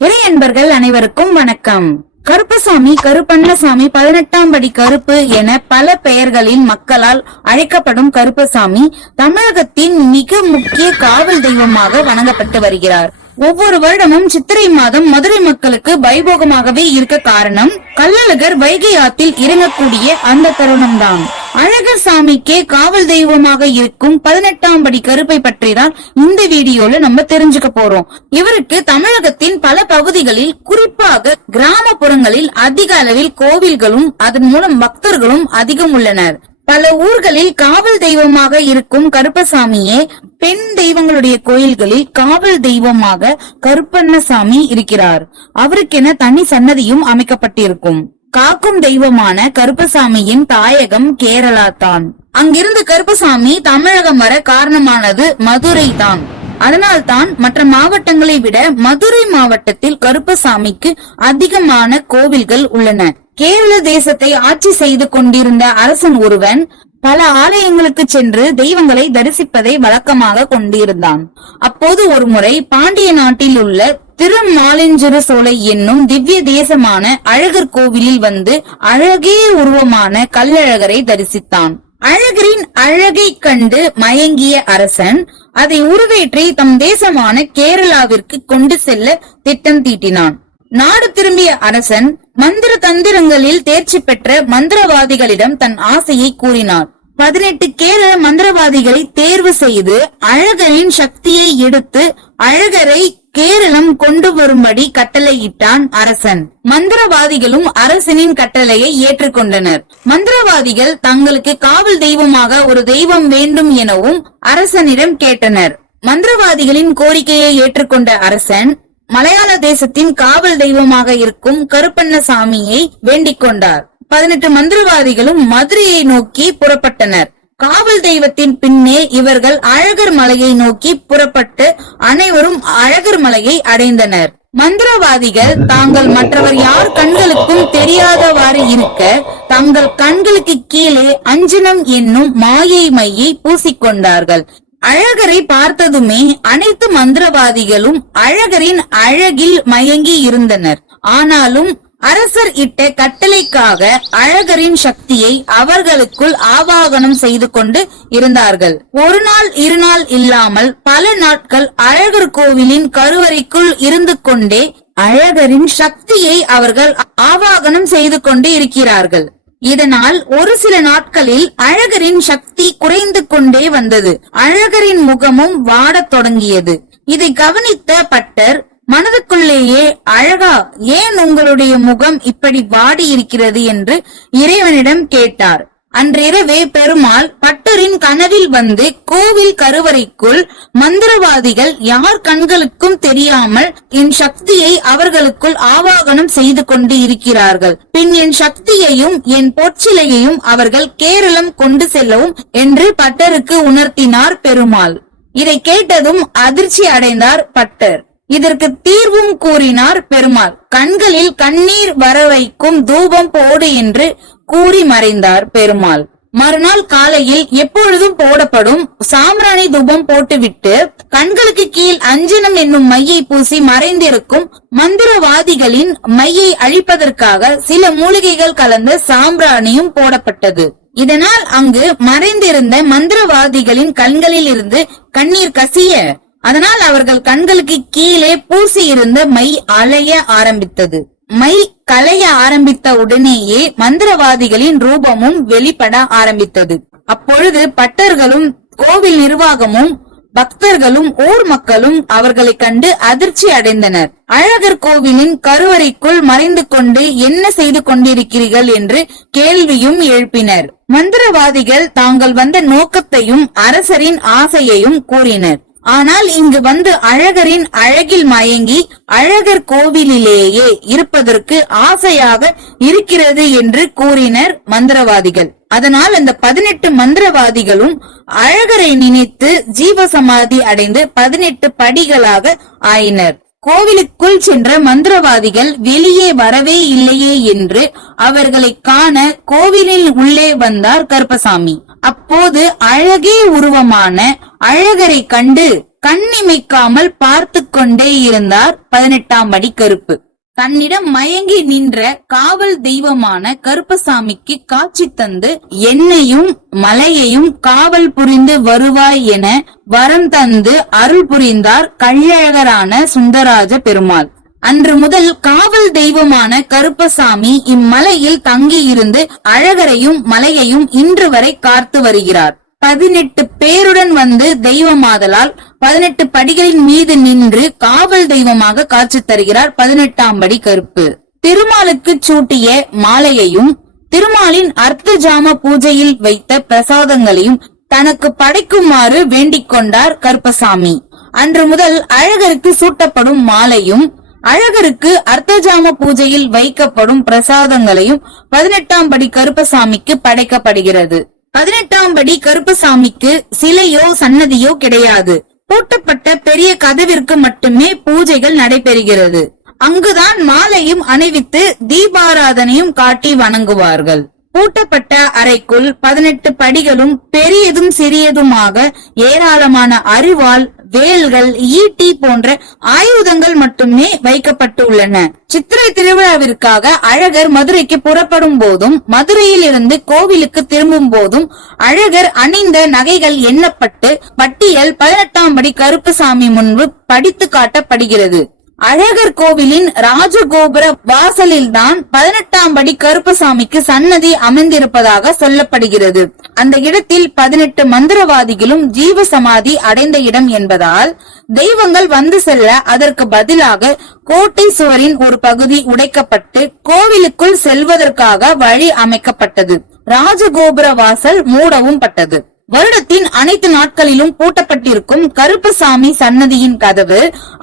இறை அன்பர்கள் அனைவருக்கும் வணக்கம். கருப்பசாமி கருப்பண்ணசாமி பதினெட்டாம் படி கருப்பு என பல பெயர்களில் மக்களால் அழைக்கப்படும் கருப்பசாமி தமிழகத்தின் மிக முக்கிய காவல் தெய்வமாக வணங்கப்பட்டு வருகிறார். ஒவ்வொரு வருடமும் சித்திரை மாதம் மதுரை மக்களுக்கு வைபோகமாகவே இருக்க காரணம் கள்ளழகர் வைகை ஆத்தில் இறங்கக்கூடிய அந்த தருணம்தான். அழகர் சாமிக்கே காவல் தெய்வமாக இருக்கும் பதினெட்டாம் படி கருப்பை பற்றி தான் இந்த வீடியோல நம்ம தெரிஞ்சுக்க போறோம். இவருக்கு தமிழகத்தின் பல பகுதிகளில் குறிப்பாக கிராமப்புறங்களில் அதிக அளவில் கோவில்களும் அதன் மூலம் பக்தர்களும் அதிகம் உள்ளனர். பல ஊர்களில் காவல் தெய்வமாக இருக்கும் கருப்பசாமியே பெண் தெய்வங்களுடைய கோயில்களில் காவல் தெய்வமாக கருப்பண்ணசாமி இருக்கிறார். அவருக்கென தனி சன்னதியும் அமைக்கப்பட்டிருக்கும். காக்கும் தெய்வமான கருப்பசாமியின் தாயகம் கேரளா தான் அங்கிருந்து கருப்பசாமி தமிழகம் வர காரணமானது மதுரை தான் அதனால்தான் மற்ற மாவட்டங்களை விட மதுரை மாவட்டத்தில் கருப்பசாமிக்கு அதிகமான கோவில்கள் உள்ளன. கேரள தேசத்தை ஆட்சி செய்து கொண்டிருந்த அரசன் ஒருவன் பல ஆலயங்களுக்கு சென்று தெய்வங்களை தரிசிப்பதை வழக்கமாக கொண்டிருந்தான். அப்போது ஒருமுறை பாண்டிய நாட்டில் உள்ள திருமாலிஞ்சிறு சோலை என்னும் திவ்ய தேசமான அழகர் கோவிலில் வந்து அழகே உருவமான கல்லழகரை தரிசித்தான். அழகரின் அழகை கண்டு மயங்கிய அரசன் அதை உருவேற்றி தம் தேசமான கேரளாவிற்கு கொண்டு செல்ல திட்டம் தீட்டினான். நாடு திரும்பிய அரசன் மந்திர தந்திரங்களில் தேர்ச்சி பெற்ற மந்திரவாதிகளிடம் தன் ஆசையை கூறினார். பதினெட்டு கேரள மந்திரவாதிகளை தேர்வு செய்து அழகரின் சக்தியை எடுத்து அழகரை கேரளம் கொண்டு வரும்படி கட்டளையிட்டான் அரசன். மந்திரவாதிகளும் அரசனின் கட்டளையை ஏற்றுக்கொண்டனர். மந்திரவாதிகள் தங்களுக்கு காவல் தெய்வமாக ஒரு தெய்வம் வேண்டும் எனவும் அரசனிடம் கேட்டனர். மந்திரவாதிகளின் கோரிக்கையை ஏற்றுக்கொண்ட அரசன் மலையாள தேசத்தின் காவல் தெய்வமாக இருக்கும் கருப்பண்ணசாமியை வேண்டிக் கொண்டார். பதினெட்டு மந்திரவாதிகளும் மதுரையை நோக்கி புறப்பட்டனர். காவல் தெய்வத்தின் பின்னே இவர்கள் அழகர் மலையை நோக்கி புறப்பட்டு அனைவரும் அழகர் மலையை அடைந்தனர். மந்திரவாதிகள் தாங்கள் மற்றவர் யார் கண்களுக்கும் தெரியாதவாறு இருக்க தங்கள் கண்களுக்கு கீழே அஞ்சனம் என்னும் மாயை மையை பூசிக்கொண்டார்கள். அழகரை பார்த்ததுமே அனைத்து மந்திரவாதிகளும் அழகரின் அழகில் மயங்கி இருந்தனர். ஆனாலும் அரசர் இட்ட கட்டளைக்காக அழகரின் சக்தியை அவர்களுக்குள் ஆவாகனம் செய்து கொண்டு இருந்தார்கள். ஒரு நாள் இரு நாள் இல்லாமல் பல நாட்கள் அழகர் கோவிலின் கருவறைக்குள் இருந்து கொண்டே அழகரின் சக்தியை அவர்கள் ஆவாகனம் செய்து கொண்டு இருக்கிறார்கள். இதனால் ஒரு சில நாட்களில் அழகரின் சக்தி குறைந்து கொண்டே வந்தது. அழகரின் முகமும் வாடத் தொடங்கியது. இதை கவனித்த பட்டர் மனதுக்குள்ளேயே அழகா ஏன் உங்களுடைய முகம் இப்படி வாடி இருக்கிறது என்று இறைவனிடம் கேட்டார். அன்றிரவே பெருமாள் பட்டரின் கனவில் வந்து கோவில் கருவறைக்குள் மந்திரவாதிகள் யார் கண்களுக்கும் தெரியாமல் என் சக்தியை அவர்களுக்குள் ஆவாகனம் செய்து கொண்டு இருக்கிறார்கள். பின் என் சக்தியையும் என் பொற்சிலையையும் அவர்கள் கேரளம் கொண்டு செல்லவும் என்று பட்டருக்கு உணர்த்தினார் பெருமாள். இதை கேட்டதும் அதிர்ச்சி அடைந்தார் பட்டர். இதற்கு தீர்வும் கூறினார் பெருமாள். கண்களில் கண்ணீர் வர வைக்கும் தூபம் போடு என்று கூறி மறைந்தார் பெருமாள். மறுநாள் காலையில் எப்பொழுதும் போடப்படும் சாம்பிராணி தூபம் போட்டுவிட்டு கண்களுக்கு கீழ் அஞ்சனம் என்னும் மையை பூசி மறைந்திருக்கும் மந்திரவாதிகளின் மையை அழிப்பதற்காக சில மூலிகைகள் கலந்த சாம்பிராணியும் போடப்பட்டது. இதனால் அங்கு மறைந்திருந்த மந்திரவாதிகளின் கண்களில் இருந்து கண்ணீர் கசிய அதனால் அவர்கள் கண்களுக்கு கீழே பூசி இருந்த மை அலைய ஆரம்பித்தது. மை கலைய ஆரம்பித்த உடனேயே மந்திரவாதிகளின் ரூபமும் வெளிப்பட ஆரம்பித்தது. அப்பொழுது பட்டர்களும் கோவில் நிர்வாகமும் பக்தர்களும் ஊர் மக்களும் அவர்களை கண்டு அதிர்ச்சி அடைந்தனர். அழகர் கோவிலின் கருவறைக்குள் மறைந்து கொண்டு என்ன செய்து கொண்டிருக்கிறீர்கள் என்று கேள்வியும் எழுப்பினர். மந்திரவாதிகள் தாங்கள் வந்த நோக்கத்தையும் அரசரின் ஆசையையும் கூறினர். ஆனால் இங்கு வந்து அழகரின் அழகில் மயங்கி அழகர் கோவிலிலேயே இருப்பதற்கு ஆசையாக இருக்கிறது என்று கூறினர் மந்திரவாதிகள். அதனால் அந்த பதினெட்டு மந்திரவாதிகளும் அழகரை நினைத்து ஜீவசமாதி அடைந்து பதினெட்டு படிகளாக ஆயினர். கோவிலுக்குள் சென்ற மந்திரவாதிகள் வெளியே வரவே இல்லையே என்று அவர்களை காண கோவிலில் உள்ளே வந்தார் கருப்பசாமி. அப்போது அழகே உருவமான அழகரை கண்டு கண்ணிமைக்காமல் பார்த்து கொண்டே இருந்தார் பதினெட்டாம் படி கருப்பு. தன்னிடம் மயங்கி நின்ற காவல் தெய்வமான கருப்பசாமிக்கு காட்சி தந்து என்னையும் மலையையும் காவல் புரிந்து வருவாய் என வரம் தந்து அருள் புரிந்தார் கள்ளழகரான சுந்தராஜ பெருமாள். அன்று முதல் காவல் தெய்வமான கருப்பசாமி இம்மலையில் தங்கியிருந்து அழகரையும் மலையையும் இன்று வரை காத்து வருகிறார். பதினெட்டு பேருடன் வந்து தெய்வமாதலால் பதினெட்டு படிகளின் மீது நின்று காவல் தெய்வமாக காட்சி தருகிறார் பதினெட்டாம் படி கருப்பு. திருமாலுக்கு சூட்டிய மாலையையும் திருமாலின் அர்த்த ஜாம பூஜையில் வைத்த பிரசாதங்களையும் தனக்கு படைக்குமாறு வேண்டிக் கொண்டார் கருப்பசாமி. அன்று முதல் அழகருக்கு சூட்டப்படும் மாலையும் அழகருக்கு அர்த்தஜாம பூஜையில் வைக்கப்படும் பிரசாதங்களையும் பதினெட்டாம் படி கருப்பசாமிக்கு படைக்கப்படுகிறது. பதினெட்டாம் படி கருப்பசாமிக்கு சிலையோ சன்னதியோ கிடையாது. பூட்டப்பட்ட பெரிய கதவிற்கு மட்டுமே பூஜைகள் நடைபெறுகிறது. அங்குதான் மாலையும் அணிவித்து தீபாராதனையும் காட்டி வணங்குவார்கள். பூட்டப்பட்ட அறைக்குள் பதினெட்டு படிகளும் பெரியதும் சிறியதுமாக ஏராளமான அரிவாள் வேல்கள் ஈட்டி போன்ற ஆயுதங்கள் மட்டுமே வைக்கப்பட்டு உள்ளன. சித்திரை திருவிழாவிற்காக அழகர் மதுரைக்கு புறப்படும் போதும் மதுரையில் இருந்து கோவிலுக்கு திரும்பும் போதும் அழகர் அணிந்த நகைகள் எண்ணப்பட்டு பட்டியல் பதினெட்டாம் படி கருப்பசாமி முன்பு படித்து காட்டப்படுகிறது. அழகர் கோவிலின் ராஜகோபுர வாசலில்தான் பதினெட்டாம் படி கருப்பசாமிக்கு சன்னதி அமைந்திருப்பதாக சொல்லப்படுகிறது. அந்த இடத்தில் பதினெட்டு மந்திரவாதிகளும் ஜீவ சமாதி அடைந்த இடம் என்பதால் தெய்வங்கள் வந்து செல்ல அதற்கு பதிலாக கோட்டை சுவரின் ஒரு பகுதி உடைக்கப்பட்டு கோவிலுக்குள் செல்வதற்காக வழி அமைக்கப்பட்டது. ராஜகோபுர வாசல் மூடவும் பட்டது. வருடத்தின் அனைத்து நாட்களிலும் பூட்டப்பட்டிருக்கும் கருப்பசாமி சன்னதியின் கதவு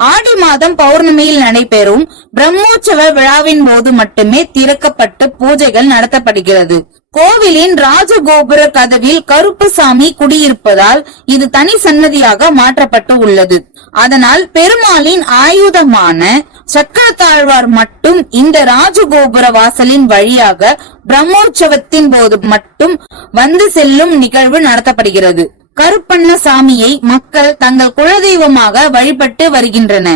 ஆடி மாதம் பௌர்ணமியில் நடைபெறும் பிரம்மோற்சவ விழாவின் போது மட்டுமே திறக்கப்பட்டு பூஜைகள் நடத்தப்படுகிறது. கோவிலின் ராஜகோபுர கதவில் கருப்பசாமி குடியிருப்பதால் இது தனி சன்னதியாக மாற்றப்பட்டு உள்ளது. அதனால் பெருமாளின் ஆயுதமான சக்கரத்தாழ்வார் மட்டும் இந்த ராஜகோபுர வாசலின் வழியாக பிரம்மோற்சவத்தின் போது மட்டும் வந்து செல்லும் நிகழ்வு நடத்தப்படுகிறது. கருப்பண்ண சாமியை மக்கள் தங்கள் குலதெய்வமாக வழிபட்டு வருகின்றன.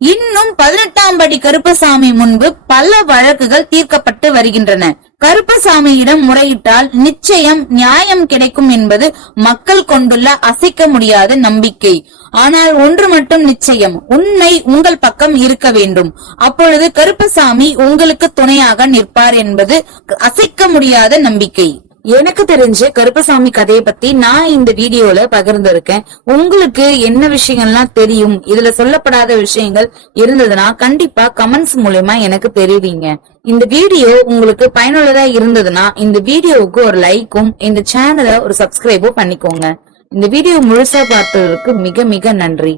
இன்னும் பதினெட்டாம் படி கருப்பசாமி முன்பு பல வழக்குகள் தீர்க்கப்பட்டு வருகின்றன. கருப்பசாமியிடம் முறையிட்டால் நிச்சயம் நியாயம் கிடைக்கும் என்பது மக்கள் கொண்டுள்ள அசைக்க முடியாத நம்பிக்கை. ஆனால் ஒன்று மட்டும் நிச்சயம் உண்மை உங்கள் பக்கம் இருக்க வேண்டும். அப்பொழுது கருப்பசாமி உங்களுக்கு துணையாக நிற்பார் என்பது அசைக்க முடியாத நம்பிக்கை. எனக்கு தெரிஞ்ச கருப்பசாமி கதையை பத்தி நான் இந்த வீடியோல பகிர்ந்திருக்கேன். உங்களுக்கு என்ன விஷயங்கள்லாம் தெரியும்? இதுல சொல்லப்படாத விஷயங்கள் இருந்ததுன்னா கண்டிப்பா கமெண்ட்ஸ் மூலயமா எனக்கு தெரிவிங்க. இந்த வீடியோ உங்களுக்கு பயனுள்ளதா இருந்ததுன்னா இந்த வீடியோவுக்கு ஒரு லைக்கும் இந்த சேனலை ஒரு சப்ஸ்கிரைபும் பண்ணிக்கோங்க. இந்த வீடியோ முழுசா பார்த்ததற்கு மிக மிக நன்றி.